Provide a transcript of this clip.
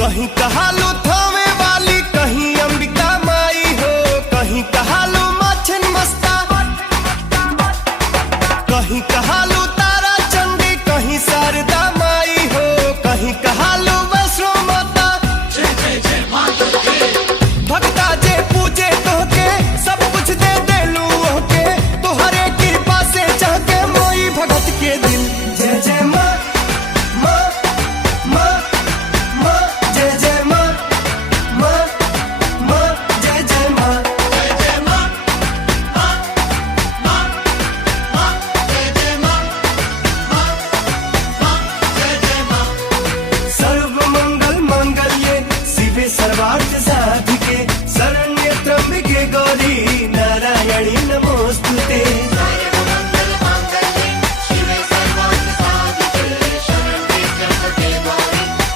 कहीं कहालू थावे वाली, कहीं अंबिका माई हो, कहीं कहालू माछन मस्ता, कहीं कहा